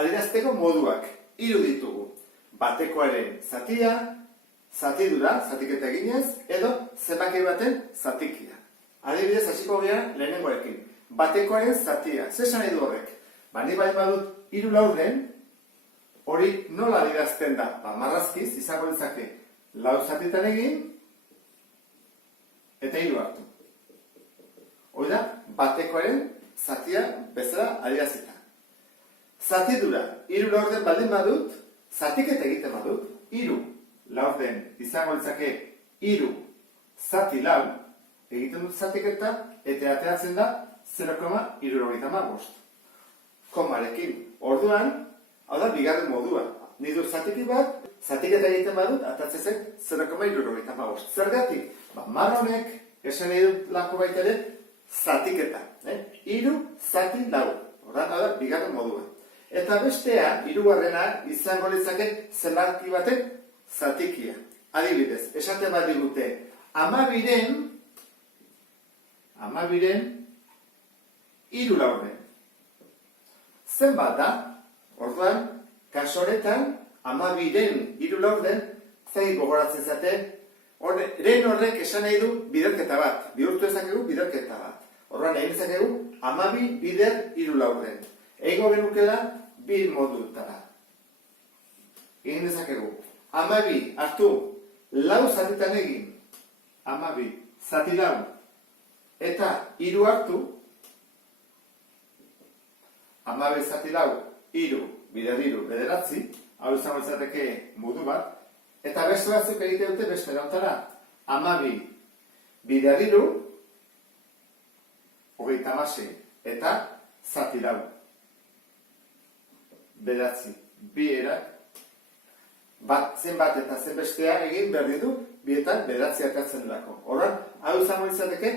adierazteko moduak. 3 ditugu. Batekoaren zatia, zatidura, zatiketa eginez, edo zenbaki baten zatikia. Adibidez, hasiko gara lehenengoekin. Batekoaren zatia. Zer esan nahi du horrek? Nik baldin badut 3 laurden, hori nola adierazten da? Marrazkiz, izango litzake 4 zatitan egin, eta 3 hartu. Hori da, batekoaren zatia bezala adierazita. Zatidura, 3 laurden baldin badut, zatiketa egiten badut, 3 laurden izango litzake 3 zati lau, egiten dut zatiketa, eta ateratzen da 0,75. Komarekin. Orduan, hau da, bigarren modua. Nidu zatiki bat, zatiketa egiten badut, atatzen zen 0,75. Zergatik? Marronek, esan nahi dut lako baita ere, zatiketa. 3 zati lau. Orduan, hau da, bigarren modua. Eta bestea, 3. izango litzake zenbaki baten zatikia. Adibidez, esaten bat digute, 12-ren 3 laurden. Zenbat da? Orduan, kaso honetan, 12-ren 3 laurden, zei gogoratzen zate, ren horrek esan nahi du biderketa bat. Bihurtu ezakegu biderketa bat. Orduan, egin ezakegu 12 bider 3 laurden. Ego genukela, 2 modutara. Egin ezakegu. 12 hartu, 4 zatitan egin. 12 zati lau. Eta 3 hartu, 12 zati lau, 3 bider 3 bederatzi, hau izango izateke modu bat, eta beste batzuk egite dute beste erautara. 12 bider 3, 36, eta zati lau. Bederatzi, bi erak, zenbat eta zen bestea egin behar ditu, bietan bederatzi akatzen delako. Horren, hau izango izateke,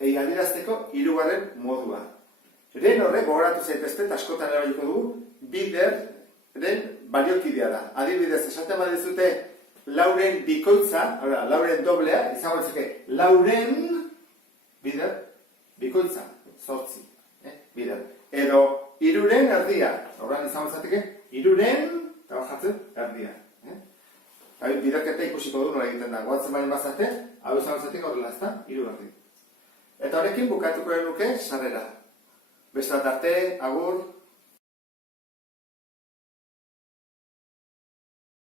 adierazteko 3. modua. Ren horrek, gogoratu zaitezte, askotan erabiliko dugu, biderren baliokidea da. Adibidez, esaten badizute, lauren bikoitza, lauren doblea, izango izateke, lauren bider bikoitza, 8, bider. Edo, 3-ren erdia, horren izango izateke, 3-ren, eta bajatzen, erdia. Biderketa ikusiko du nola egiten da. Goatzen baino bazate, hau izango izateke horrela ez da, 3 erdi. Eta horrekin bukatuko nuke sarrera. Beste bat arte, agur.